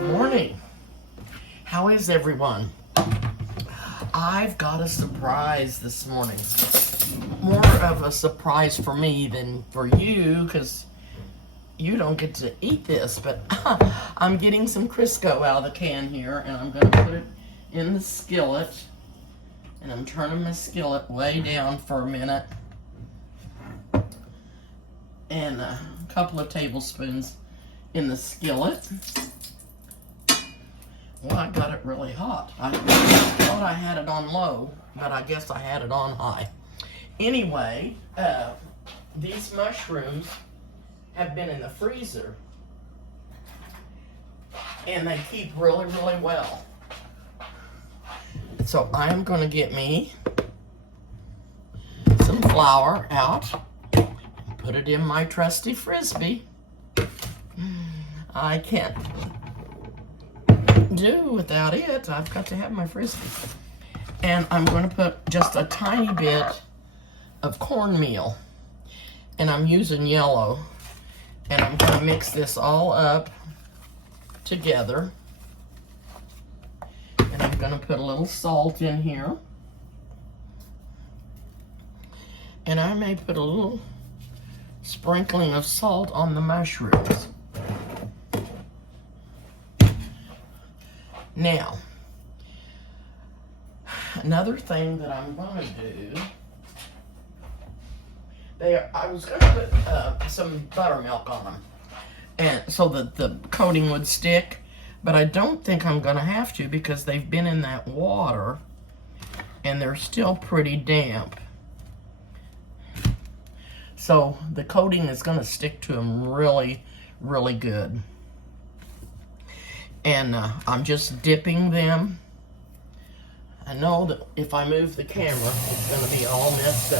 Good morning. How is everyone? I've got a surprise this morning. More of a surprise for me than for you because you don't get to eat this, but I'm getting some Crisco out of the can here and I'm going to put it in the skillet. And I'm turning my skillet way down for a minute. And a couple of tablespoons in the skillet. Well, I got it really hot. I thought I had it on low, but I guess I had it on high. Anyway, these mushrooms have been in the freezer. And they keep really, really well. So I'm going to get me some flour out and put it in my trusty Frisbee. I can't do without it. I've got to have my Frisbee. And I'm going to put just a tiny bit of cornmeal. And I'm using yellow. And I'm going to mix this all up together. And I'm going to put a little salt in here. And I may put a little sprinkling of salt on the mushrooms. Now, another thing that I'm going to do, I was going to put some buttermilk on them, and so that the coating would stick, but I don't think I'm going to have to because they've been in that water and they're still pretty damp. So the coating is going to stick to them really, really good. And I'm just dipping them. I know that if I move the camera, it's going to be all messed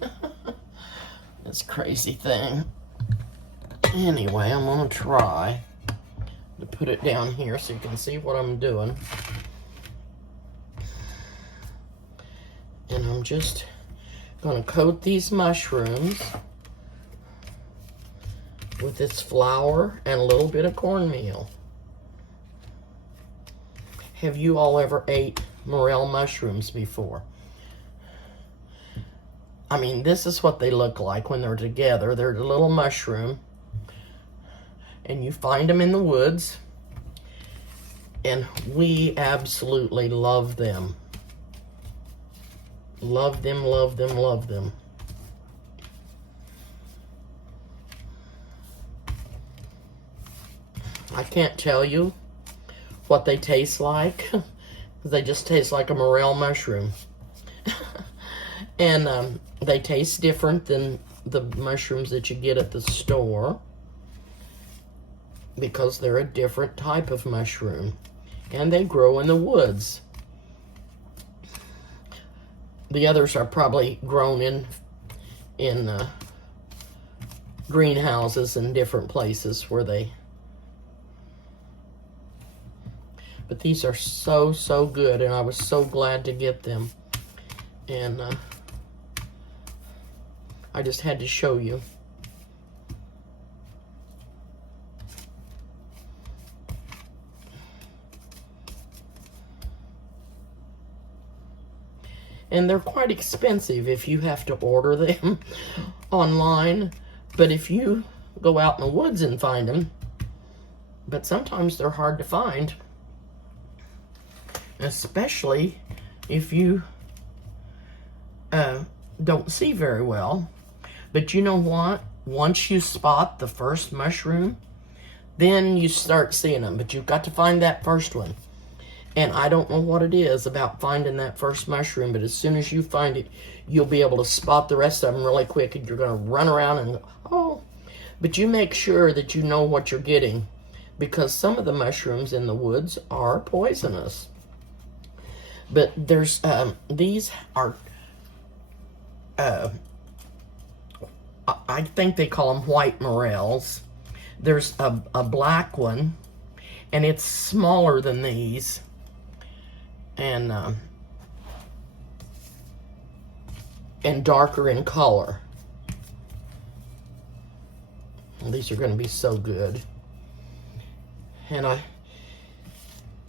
up. This crazy thing. Anyway, I'm going to try to put it down here so you can see what I'm doing. And I'm just going to coat these mushrooms with this flour and a little bit of cornmeal. Have you all ever ate morel mushrooms before? I mean, this is what they look like when they're together. They're a little mushroom. And you find them in the woods. And we absolutely love them. Love them, love them, love them. I can't tell you what they taste like. They just taste like a morel mushroom. And they taste different than the mushrooms that you get at the store because they're a different type of mushroom. And they grow in the woods. The others are probably grown in greenhouses and different places where they... But these are so, so good, and I was so glad to get them. And I just had to show you. And they're quite expensive if you have to order them online. But if you go out in the woods and find them, but sometimes they're hard to find. Especially if you don't see very well. But you know what? Once you spot the first mushroom, then you start seeing them. But you've got to find that first one. And I don't know what it is about finding that first mushroom, but as soon as you find it, you'll be able to spot the rest of them really quick, and you're going to run around and go, oh. But you make sure that you know what you're getting, because some of the mushrooms in the woods are poisonous. But there's, these are, I think they call them white morels. There's a black one, and it's smaller than these. And darker in color. These are going to be so good. And I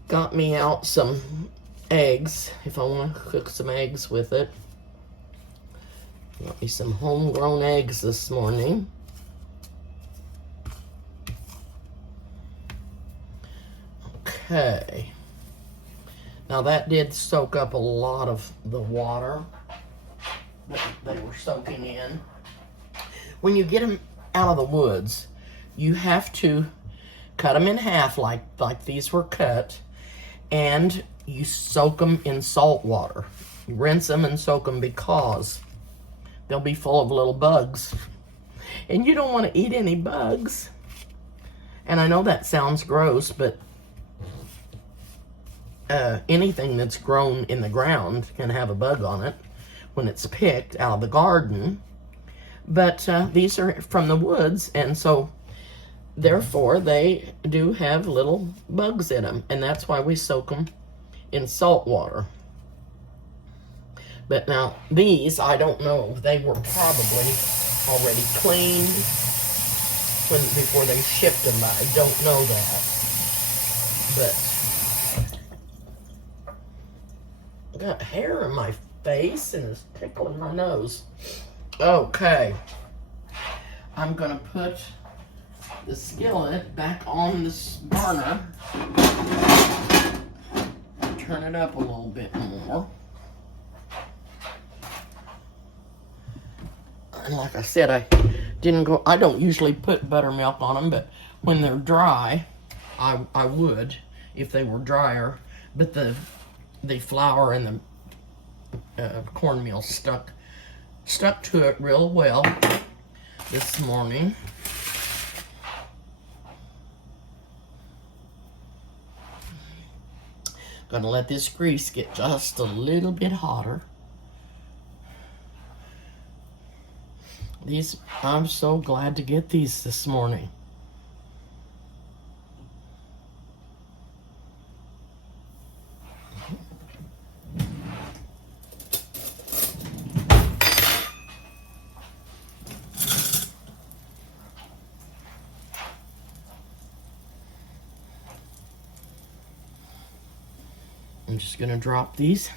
got me out some eggs if I want to cook some eggs with it. Got me some homegrown eggs this morning. Okay. Now that did soak up a lot of the water that they were soaking in. When you get them out of the woods, you have to cut them in half like these were cut, and you soak them in salt water. You rinse them and soak them because they'll be full of little bugs. And you don't want to eat any bugs. And I know that sounds gross, but anything that's grown in the ground can have a bug on it when it's picked out of the garden. But these are from the woods, and so therefore they do have little bugs in them, and that's why we soak them in salt water. But now these, I don't know, they were probably already cleaned before they shipped them. I don't know that. But I got hair in my face and it's tickling my nose. Okay, I'm gonna put the skillet back on this burner. Turn it up a little bit more. And like I said, I don't usually put buttermilk on them, but when they're dry, I would if they were drier. But the flour and the cornmeal stuck to it real well this morning. Gonna let this grease get just a little bit hotter. These, I'm so glad to get these this morning. I'm just going to drop these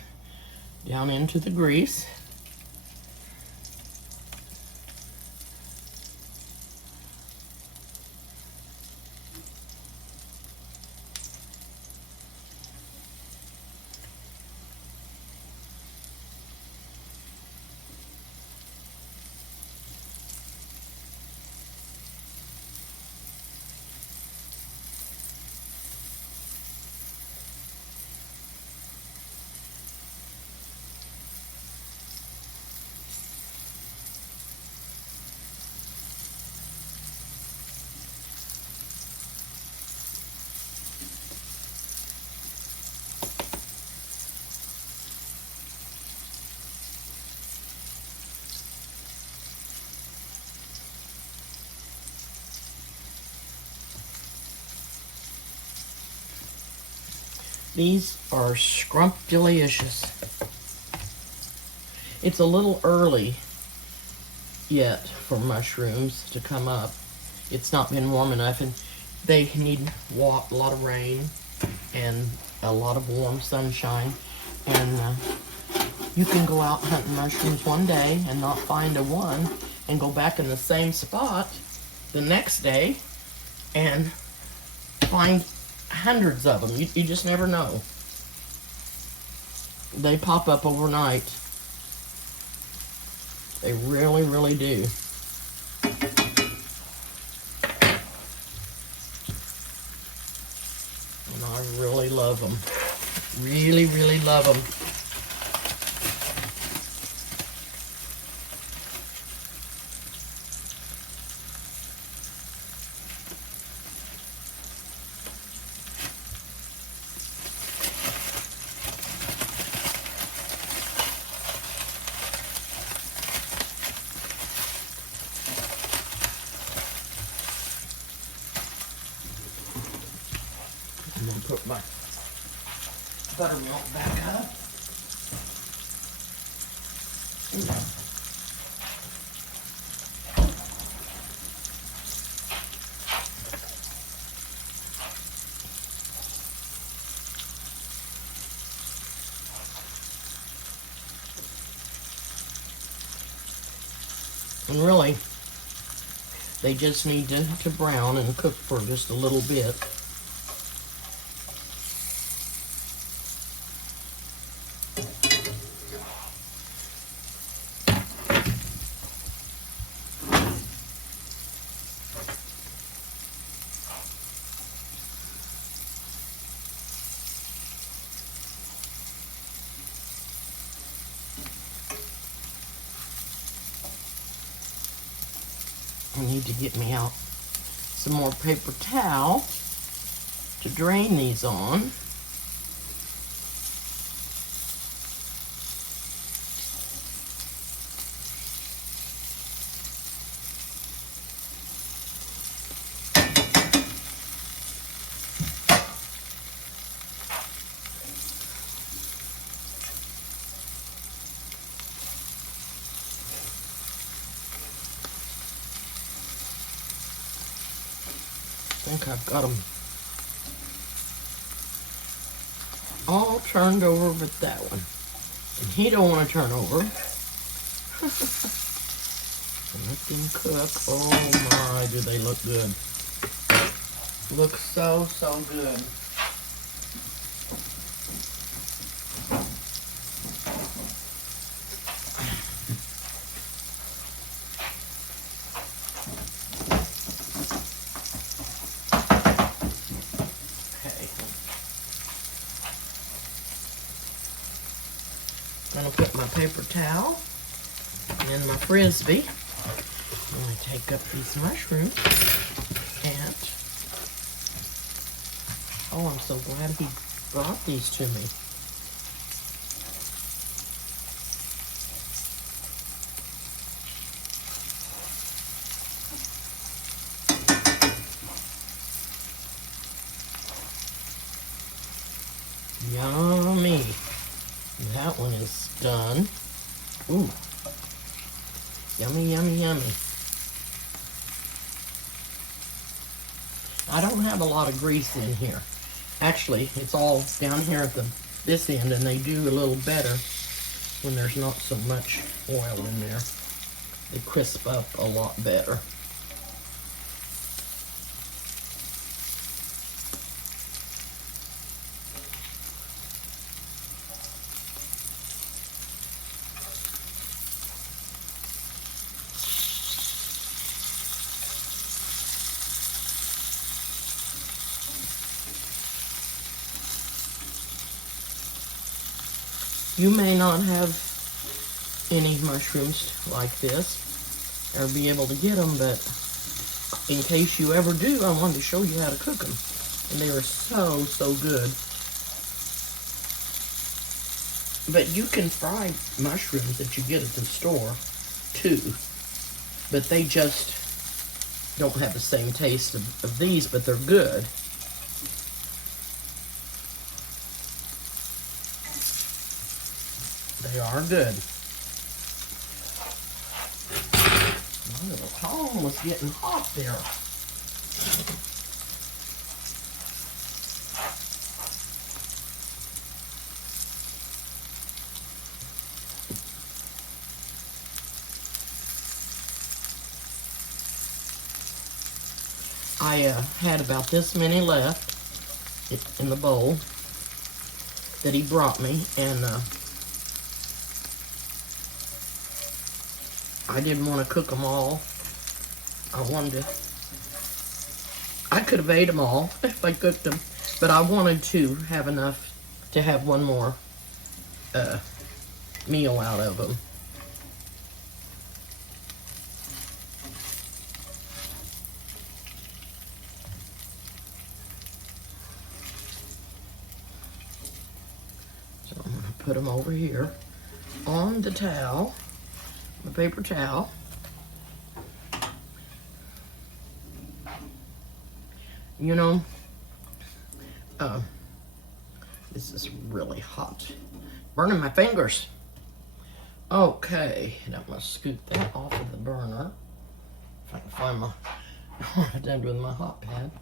down into the grease. These are scrumptious. It's a little early yet for mushrooms to come up. It's not been warm enough, and they need a lot of rain and a lot of warm sunshine. And you can go out hunting mushrooms one day and not find a one, and go back in the same spot the next day and find hundreds of them. You just never know. They pop up overnight. They really, really do. And I really love them. Really, really love them. I'm going to put my buttermilk back up. And really, they just need to brown and cook for just a little bit. I need to get me out some more paper towel to drain these on. I think I've got them all turned over but that one. And he don't want to turn over. Let them cook. Oh my, do they look good. Look so, so good. I'm going to put my paper towel and my Frisbee. I'm going to take up these mushrooms and, oh, I'm so glad he brought these to me. Yummy. That one is done. Ooh. Yummy, yummy, yummy. I don't have a lot of grease in here. Actually, it's all down here at this end, and they do a little better when there's not so much oil in there. They crisp up a lot better. You may not have any mushrooms like this or be able to get them, but in case you ever do, I wanted to show you how to cook them. And they are so, so good. But you can fry mushrooms that you get at the store too, but they just don't have the same taste of these, but they're good. They are good. Oh, the palm was getting hot there. I had about this many left in the bowl that he brought me, and I didn't want to cook them all. I could have ate them all if I cooked them, but I wanted to have enough to have one more meal out of them. So I'm going to put them over here on the towel, the paper towel. You know, this is really hot. Burning my fingers. Okay, now I'm going to scoot that off of the burner. If I can find my, what I did with my hot pad.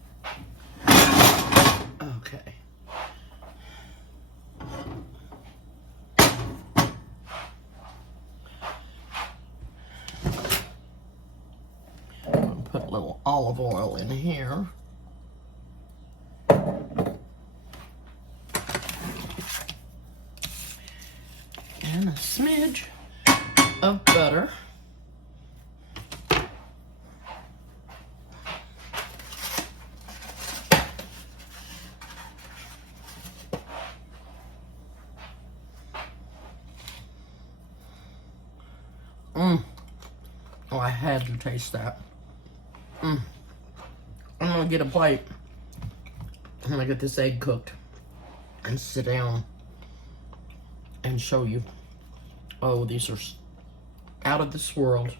Okay. olive oil in here. And a smidge of butter. Oh, I had to taste that. I'm gonna get a plate. I'm gonna get this egg cooked and sit down and show you. Oh, these are out of this world.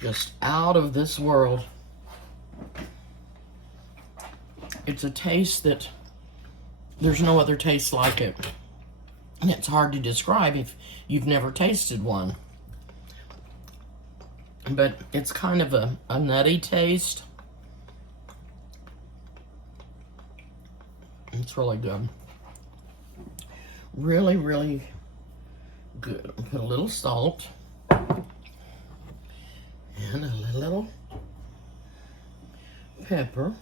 Just out of this world. It's a taste that there's no other taste like it. And it's hard to describe if you've never tasted one. But it's kind of a nutty taste. It's really good. Really, really good. Put a little salt. And a little pepper.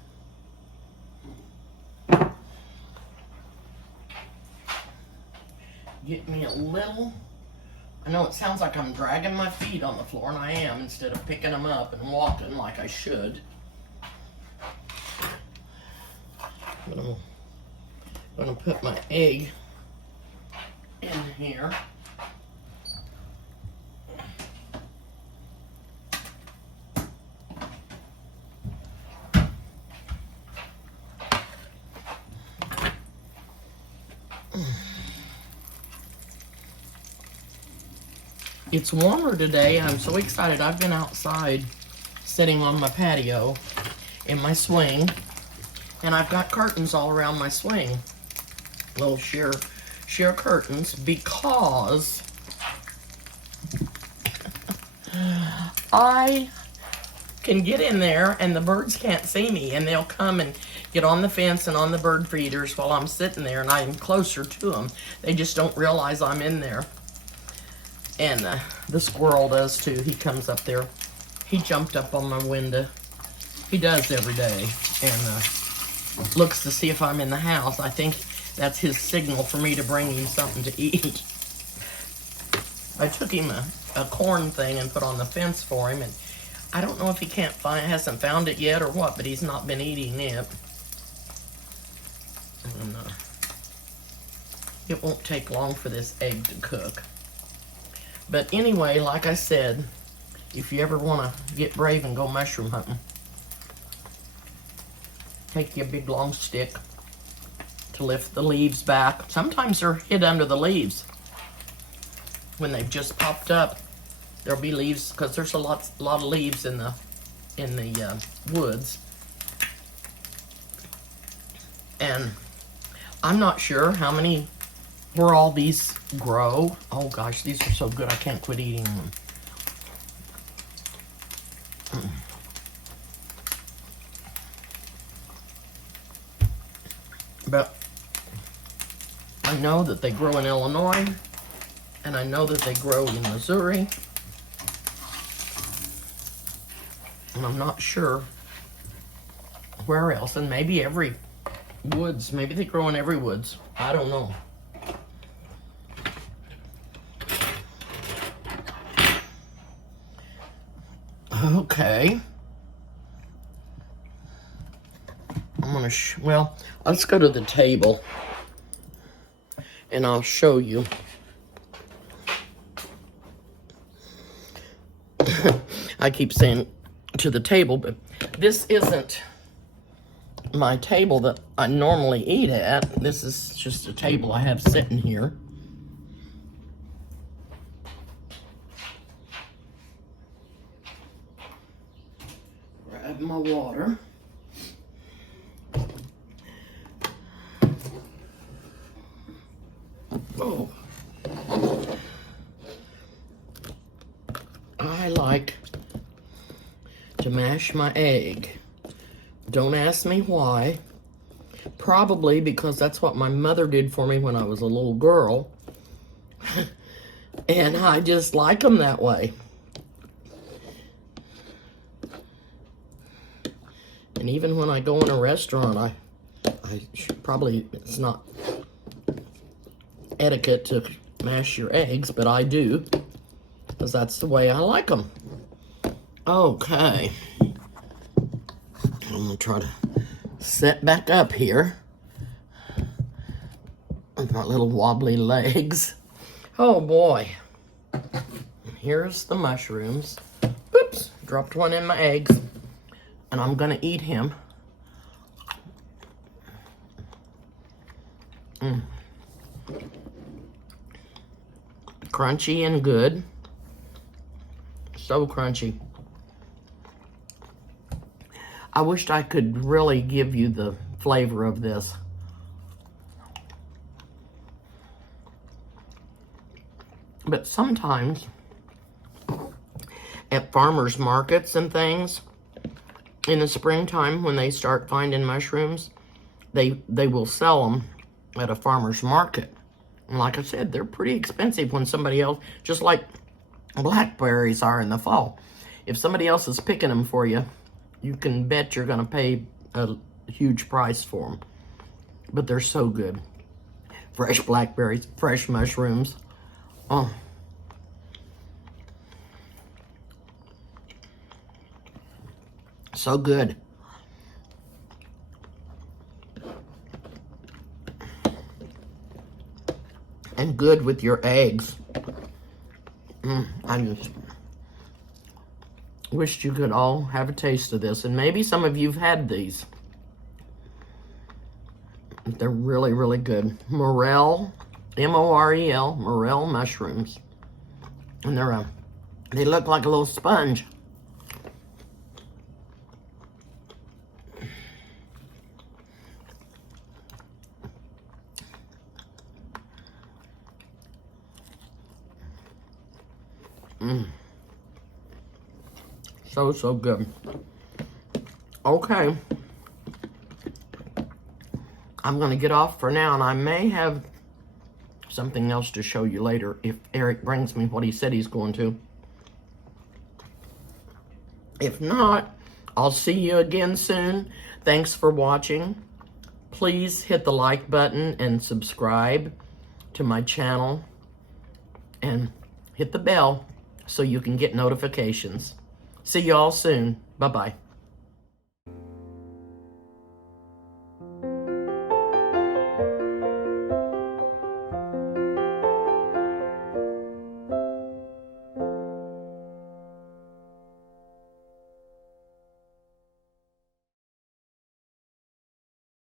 Get me a little, I know it sounds like I'm dragging my feet on the floor, and I am, instead of picking them up and walking like I should. But I'm gonna put my egg in here. It's warmer today. I'm so excited. I've been outside sitting on my patio in my swing, and I've got curtains all around my swing. Little sheer curtains, because I can get in there and the birds can't see me, and they'll come and get on the fence and on the bird feeders while I'm sitting there, and I'm closer to them. They just don't realize I'm in there. And the squirrel does too. He comes up there. He jumped up on my window. He does every day, and looks to see if I'm in the house. I think that's his signal for me to bring him something to eat. I took him a corn thing and put on the fence for him, and I don't know if he hasn't found it yet or what, but he's not been eating it. And it won't take long for this egg to cook. But anyway, like I said, if you ever want to get brave and go mushroom hunting, take your big long stick to lift the leaves back. Sometimes they're hid under the leaves. When they've just popped up, there'll be leaves, because there's a lot of leaves in the woods. And I'm not sure where all these grow. Oh gosh, these are so good, I can't quit eating them. But I know that they grow in Illinois, and I know that they grow in Missouri, and I'm not sure where else. And maybe every woods, maybe they grow in every woods. I don't know. Okay. I'm gonna, well, let's go to the table and I'll show you. I keep saying to the table, but this isn't my table that I normally eat at. This is just a table I have sitting here. Grab my water. Oh. I like to mash my egg. Don't ask me why. Probably because that's what my mother did for me when I was a little girl. And I just like them that way. And even when I go in a restaurant, I should probably, it's not etiquette to mash your eggs, but I do, because that's the way I like them. Okay. I'm gonna try to set back up here with my little wobbly legs. Oh boy. Here's the mushrooms. Oops, dropped one in my eggs. And I'm gonna eat him. Crunchy and good. So crunchy. I wished I could really give you the flavor of this. But sometimes at farmers markets and things in the springtime, when they start finding mushrooms, they will sell them at a farmer's market. And like I said, they're pretty expensive when somebody else, just like blackberries are in the fall. If somebody else is picking them for you, you can bet you're gonna pay a huge price for them. But they're so good. Fresh blackberries, fresh mushrooms. Oh. So good. And good with your eggs. I just wished you could all have a taste of this. And maybe some of you've had these. They're really, really good. Morel, M-O-R-E-L, morel mushrooms. And they look like a little sponge. So good. Okay. I'm going to get off for now, and I may have something else to show you later if Eric brings me what he said he's going to. If not, I'll see you again soon. Thanks for watching. Please hit the like button and subscribe to my channel, and hit the bell so you can get notifications. See you all soon. Bye-bye.